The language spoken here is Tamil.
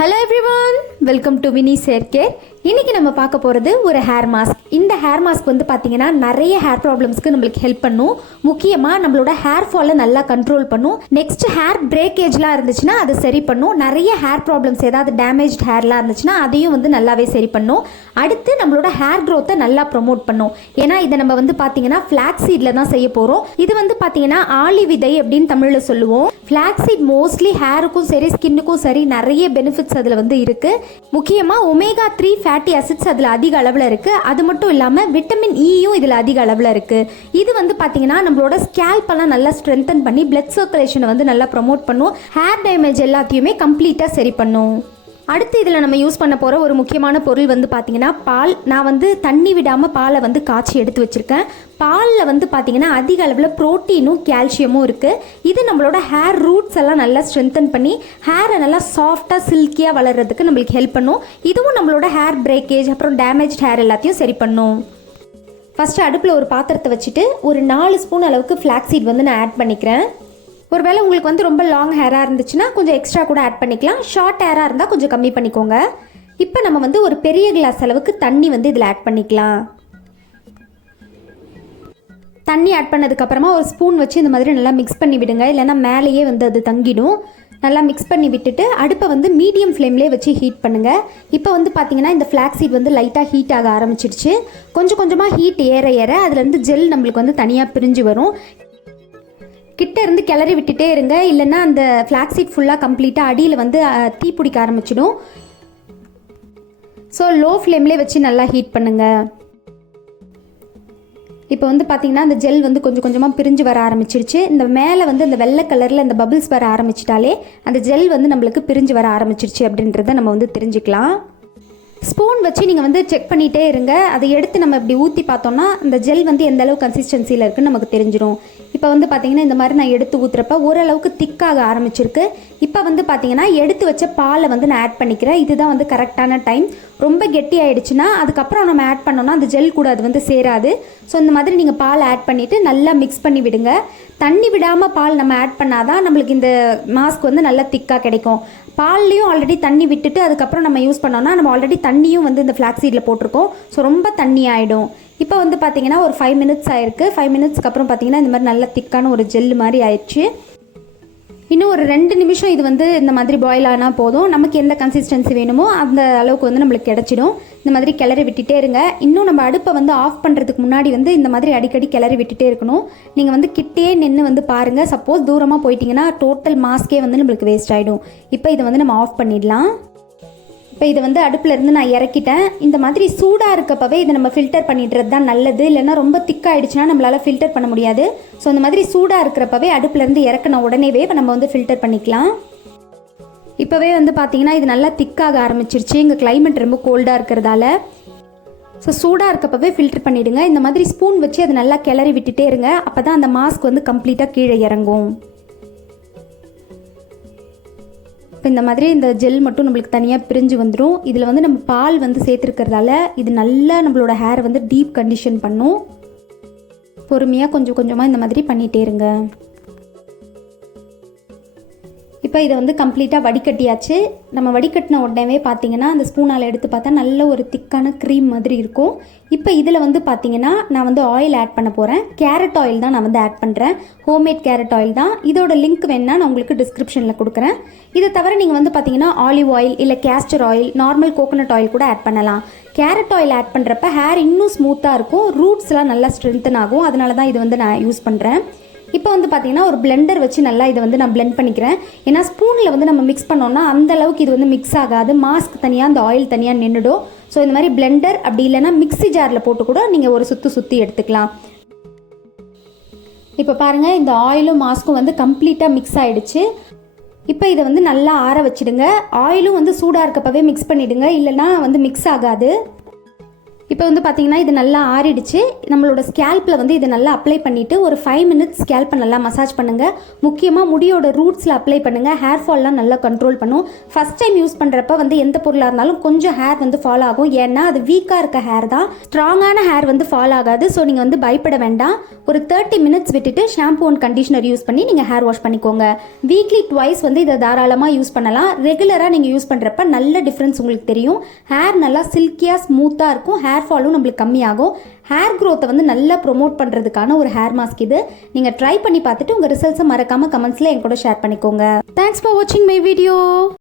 Hello everyone, welcome to Vinis hair care. இன்னைக்கு நம்ம பார்க்க போறது ஒரு ஹேர் மாஸ்க். இந்த ஹேர் மாஸ்க் வந்து பாத்தீங்கன்னா நிறைய ஹேர் ப்ராப்ளம்ஸ்க்கு நமக்கு ஹெல்ப் பண்ணும். முக்கியமா நம்மளோட ஹேர் ஃபாலை நல்லா கண்ட்ரோல் பண்ணும். நெக்ஸ்ட் ஹேர் பிரேக்கேஜ்லாம் இருந்துச்சுன்னா அதை சரி பண்ணும். நிறைய ஹேர் ப்ராப்ளம்ஸ் ஏதாவது டேமேஜ்ட் ஹேர்லாம் இருந்துச்சுன்னா அதையும் வந்து நல்லாவே சரி பண்ணும். அடுத்து நம்மளோட ஹேர் க்ரோத்தை நல்லா ப்ரொமோட் பண்ணும். ஏன்னா இதை நம்ம வந்து பாத்தீங்கன்னா ஃபிளாக்ஸீட்ல தான் செய்ய போறோம். இது வந்து பாத்தீங்கன்னா ஆளி விதை அப்படின்னு தமிழ்ல சொல்லுவோம். ஃபிளாக்ஸீட் மோஸ்ட்லி ஹேருக்கும் சரி ஸ்கின்னுக்கும் சரி நிறைய பெனிஃபிட்ஸ் அதுல வந்து இருக்கு. முக்கியமா ஒமேகா 3 ஃபேட்டி ஆசிட்ஸ் அதில் அதிக அளவில் இருக்குது. அது மட்டும் இல்லாமல் விட்டமின் ஈயும் இதில் அதிக அளவில் இருக்குது. இது வந்து பார்த்தீங்கன்னா நம்மளோட ஸ்கேல்பெல்லாம் நல்லா ஸ்ட்ரென்தன் பண்ணி பிளட் சர்க்குலேஷனை வந்து நல்லா ப்ரொமோட் பண்ணும். ஹேர் டேமேஜ் எல்லாத்தையுமே கம்ப்ளீட்டாக சரி பண்ணும். அடுத்து இதில் நம்ம யூஸ் பண்ண போகிற ஒரு முக்கியமான பொருள் வந்து பார்த்திங்கன்னா பால். நான் வந்து தண்ணி விடாமல் பாலை வந்து காய்ச்சி எடுத்து வச்சுருக்கேன். பாலில் வந்து பார்த்திங்கன்னா அதிக அளவில் ப்ரோட்டீனும் கால்சியமும் இருக்குது. இது நம்மளோட ஹேர் ரூட்ஸ் எல்லாம் நல்லா ஸ்ட்ரென்தன் பண்ணி ஹேரை நல்லா சாஃப்டாக சில்கியாக வளர்கிறதுக்கு நம்மளுக்கு ஹெல்ப் பண்ணும். இதுவும் நம்மளோட ஹேர் பிரேக்கேஜ் அப்புறம் டேமேஜ் ஹேர் எல்லாத்தையும் சரி பண்ணும். ஃபஸ்ட்டு அடுப்பில் ஒரு பாத்திரத்தை வச்சுட்டு ஒரு 4 ஸ்பூன் அளவுக்கு ஃப்ளாக்ஸீட் வந்து நான் ஆட் பண்ணிக்கிறேன். ஒருவேளை உங்களுக்கு வந்து ரொம்ப லாங் ஹேராக இருந்துச்சுன்னா கொஞ்சம் எக்ஸ்ட்ரா கூட ஆட் பண்ணிக்கலாம். ஷார்ட் ஹேராக இருந்தால் கொஞ்சம் கம்மி பண்ணிக்கோங்க. இப்போ நம்ம வந்து ஒரு பெரிய கிளாஸ் அளவுக்கு தண்ணி வந்து இதில் ஆட் பண்ணிக்கலாம். தண்ணி ஆட் பண்ணதுக்கப்புறமா ஒரு ஸ்பூன் வச்சு இந்த மாதிரி நல்லா மிக்ஸ் பண்ணி விடுங்க, இல்லைன்னா மேலேயே வந்து அது தங்கிடும். நல்லா மிக்ஸ் பண்ணி விட்டுட்டு அடுப்பை வந்து மீடியம் ஃப்ளேம்லேயே வச்சு ஹீட் பண்ணுங்கள். இப்போ வந்து பார்த்தீங்கன்னா இந்த ஃப்ளாக்ஸீட் வந்து லைட்டாக ஹீட் ஆக ஆரம்பிச்சிடுச்சு. கொஞ்சம் கொஞ்சமாக ஹீட் ஏற ஏற அதுலேருந்து ஜெல் நம்மளுக்கு வந்து தனியாக பிரிஞ்சு வரும். கிட்ட இருந்து கிளறி விட்டுட்டே இருங்க, இல்லைன்னா அந்த ஃப்ளாக்ஸீட் ஃபுல்லாக கம்ப்ளீட்டாக அடியில் வந்து தீ பிடிக்க ஆரம்பிச்சிடும். ஸோ லோ ஃப்ளேம்லேயே வச்சு நல்லா ஹீட் பண்ணுங்கள். இப்போ வந்து பார்த்தீங்கன்னா அந்த ஜெல் வந்து கொஞ்சம் கொஞ்சமாக பிரிஞ்சு வர ஆரம்பிச்சிருச்சு. இந்த மேலே வந்து இந்த வெள்ளை கலரில் இந்த பபிள்ஸ் வர ஆரம்பிச்சிட்டாலே அந்த ஜெல் வந்து நம்மளுக்கு பிரிஞ்சு வர ஆரம்பிச்சிருச்சு அப்படின்றத நம்ம வந்து தெரிஞ்சுக்கலாம். ஸ்பூன் வச்சு நீங்கள் வந்து செக் பண்ணிகிட்டே இருங்க. அதை எடுத்து நம்ம இப்படி ஊற்றி பார்த்தோம்னா அந்த ஜெல் வந்து எந்த அளவு கன்சிஸ்டன்சியில் இருக்குன்னு நமக்கு தெரிஞ்சிடும். இப்போ வந்து பார்த்தீங்கன்னா இந்த மாதிரி நான் எடுத்து ஊற்றுறப்ப ஓரளவுக்கு திக்காக ஆரம்பிச்சிருக்கு. இப்போ வந்து பார்த்தீங்கன்னா எடுத்து வச்ச பாலை வந்து நான் ஆட் பண்ணிக்கிறேன். இதுதான் வந்து கரெக்டான டைம். ரொம்ப கெட்டி ஆகிடுச்சுன்னா அதுக்கப்புறம் நம்ம ஆட் பண்ணோன்னா அந்த ஜெல் கூட அது வந்து சேராது. ஸோ இந்த மாதிரி நீங்கள் பால் ஆட் பண்ணிவிட்டு நல்லா மிக்ஸ் பண்ணி விடுங்க. தண்ணி விடாமல் பால் நம்ம ஆட் பண்ணாதான் நம்மளுக்கு இந்த மாஸ்க் வந்து நல்லா திக்காக கிடைக்கும். பால்லையும் ஆல்ரெடி தண்ணி விட்டுட்டு அதுக்கப்புறம் நம்ம யூஸ் பண்ணோம்னா நம்ம ஆல்ரெடி தண்ணியும் வந்து இந்த ஃப்ளாக்ஸீடில் போட்டிருக்கோம். ஸோ ரொம்ப தண்ணி ஆகிடும். இப்போ வந்து பார்த்தீங்கன்னா ஒரு 5 மினிட்ஸ் ஆயிருக்கு. 5 மினிட்ஸ்க்கு அப்புறம் பார்த்தீங்கன்னா இந்த மாதிரி நல்ல திக்கான ஒரு ஜெல் மாதிரி ஆயிடுச்சு. இன்னும் ஒரு 2 நிமிஷம் இது வந்து இந்த மாதிரி பாயில் ஆனால் போதும். நமக்கு எந்த கன்சிஸ்டன்சி வேணுமோ அந்த அளவுக்கு வந்து நம்மளுக்கு கிடச்சிடும். இந்த மாதிரி கிளறி விட்டுட்டே இருங்க. இன்னும் நம்ம அடுப்பை வந்து ஆஃப் பண்ணுறதுக்கு முன்னாடி வந்து இந்த மாதிரி அடிக்கடி கிளறி விட்டுட்டே இருக்கணும். நீங்கள் வந்து கிட்டே நின்று வந்து பாருங்கள். சப்போஸ் தூரமாக போயிட்டீங்கன்னா டோட்டல் மாஸ்கே வந்து நம்மளுக்கு வேஸ்ட் ஆகிடும். இப்போ இதை வந்து நம்ம ஆஃப் பண்ணிடலாம். இப்போ இதை வந்து அடுப்பில் இருந்து நான் இறக்கிட்டேன். இந்த மாதிரி சூடாக இருக்கப்பவே இதை நம்ம ஃபில்டர் பண்ணிடுறது தான் நல்லது. இல்லைன்னா ரொம்ப திக்காகிடுச்சுன்னா நம்மளால் ஃபில்டர் பண்ண முடியாது. ஸோ இந்த மாதிரி சூடாக இருக்கிறப்பவே அடுப்புலேருந்து இறக்கின உடனேவே நம்ம வந்து ஃபில்டர் பண்ணிக்கலாம். இப்போவே வந்து பார்த்தீங்கன்னா இது நல்லா திக்காக ஆரம்பிச்சிருச்சு. இங்கே கிளைமேட் ரொம்ப கோல்டாக இருக்கிறதால. ஸோ சூடாக இருக்கப்பவே ஃபில்டர் பண்ணிவிடுங்க. இந்த மாதிரி ஸ்பூன் வச்சு அதை நல்லா கிளறி விட்டுட்டே இருங்க. அப்போ தான் அந்த மாஸ்க் வந்து கம்ப்ளீட்டாக கீழே இறங்கும். இப்போ இந்த மாதிரி இந்த ஜெல் மட்டும் நம்மளுக்கு தனியாக பிரிஞ்சு வந்துடும். இதில் வந்து நம்ம பால் வந்து சேர்த்துருக்கிறதால இது நல்லா நம்மளோட ஹேரை வந்து டீப் கண்டிஷன் பண்ணும். பொறுமையாக கொஞ்சம் கொஞ்சமாக இந்த மாதிரி பண்ணிகிட்டே இருங்க. இப்போ இதை வந்து கம்ப்ளீட்டாக வடிகட்டியாச்சு. நம்ம வடிகட்டின உடனே பார்த்தீங்கன்னா அந்த ஸ்பூனால் எடுத்து பார்த்தா நல்ல ஒரு திக்கான க்ரீம் மாதிரி இருக்கும். இப்போ இதில் வந்து பார்த்தீங்கன்னா நான் வந்து ஆயில் ஆட் பண்ண போகிறேன். கேரட் ஆயில் தான் நான் வந்து ஆட் பண்ணுறேன். ஹோம்மேட் கேரட் ஆயில் தான். இதோட லிங்க் வேணுன்னா நான் உங்களுக்கு டிஸ்கிரிப்ஷனில் கொடுக்குறேன். இதை தவிர நீங்கள் வந்து பார்த்தீங்கன்னா ஆலிவ் ஆயில் இல்லை castor oil, normal coconut oil கூட ஆட் பண்ணலாம். கேரட் ஆயில் ஆட் பண்ணுறப்ப ஹேர் இன்னும் ஸ்மூத்தாக இருக்கும். ரூட்ஸ்லாம் நல்லா ஸ்ட்ரென்தன் ஆகும். அதனால தான் இது வந்து நான் யூஸ் பண்ணுறேன். இப்போ வந்து பார்த்தீங்கன்னா ஒரு பிளெண்டர் வச்சு நல்லா இதை வந்து நான் பிளெண்ட் பண்ணிக்கிறேன். ஏன்னா ஸ்பூனில் வந்து நம்ம மிக்ஸ் பண்ணோம்னா அந்த அளவுக்கு இது வந்து மிக்ஸ் ஆகாது. மாஸ்க் தனியாக அந்த ஆயில் தனியாக நின்றுடும். ஸோ இந்த மாதிரி பிளெண்டர் அப்படி இல்லைன்னா மிக்ஸி ஜாரில் போட்டு கூட நீங்கள் ஒரு சுற்றி எடுத்துக்கலாம். இப்போ பாருங்கள் இந்த ஆயிலும் மாஸ்க்கும் வந்து கம்ப்ளீட்டாக மிக்ஸ் ஆகிடுச்சு. இப்போ இதை வந்து நல்லா ஆற வச்சுடுங்க. ஆயிலும் வந்து சூடாக இருக்கப்பவே மிக்ஸ் பண்ணிவிடுங்க, இல்லைன்னா வந்து மிக்ஸ் ஆகாது. இப்போ வந்து பார்த்தீங்கன்னா இது நல்லா ஆறிடுச்சு. நம்மளோட ஸ்கேல்பில் வந்து இதை நல்லா அப்ளை பண்ணிவிட்டு ஒரு 5 மினிட்ஸ் ஸ்கேல்ப்பை நல்லா மசாஜ் பண்ணுங்கள். முக்கியமாக முடியோட ரூட்ஸில் அப்ளை பண்ணுங்கள். ஹேர் ஃபால்லாம் நல்லா கண்ட்ரோல் பண்ணும். ஃபஸ்ட் டைம் யூஸ் பண்ணுறப்ப வந்து எந்த பொருளாக இருந்தாலும் கொஞ்சம் ஹேர் வந்து ஃபால் ஆகும். ஏன்னா அது வீக்காக இருக்க ஹேர் தான், ஸ்ட்ராங்கான ஹேர் வந்து ஃபால் ஆகாது. ஸோ நீங்கள் வந்து பயப்பட வேண்டாம். ஒரு 30 மினிட்ஸ் விட்டுட்டு ஷாம்பு அண்ட் கண்டிஷனர் யூஸ் பண்ணி நீங்கள் ஹேர் வாஷ் பண்ணிக்கோங்க. வீக்லி ட்வைஸ் வந்து இதை தாராளமாக யூஸ் பண்ணலாம். ரெகுலராக நீங்கள் யூஸ் பண்ணுறப்ப நல்ல டிஃப்ரென்ஸ் உங்களுக்கு தெரியும். ஹேர் நல்லா சில்கியாக ஸ்மூத்தாக இருக்கும். ஹேர் ஃபாலும் நம்மளுக்கு கம்மியாகும். ஹேர் க்ரோத்தை வந்து நல்லா ப்ரொமோட் பண்ணுறதுக்கான ஒரு ஹேர் மாஸ்க் இது. நீங்கள் ட்ரை பண்ணி பார்த்துட்டு உங்கள் ரிசல்ட்ஸை மறக்காமல் கமெண்ட்ஸில் என் கூட ஷேர் பண்ணிக்கோங்க. தேங்க்ஸ் ஃபார் வாட்சிங் மை வீடியோ.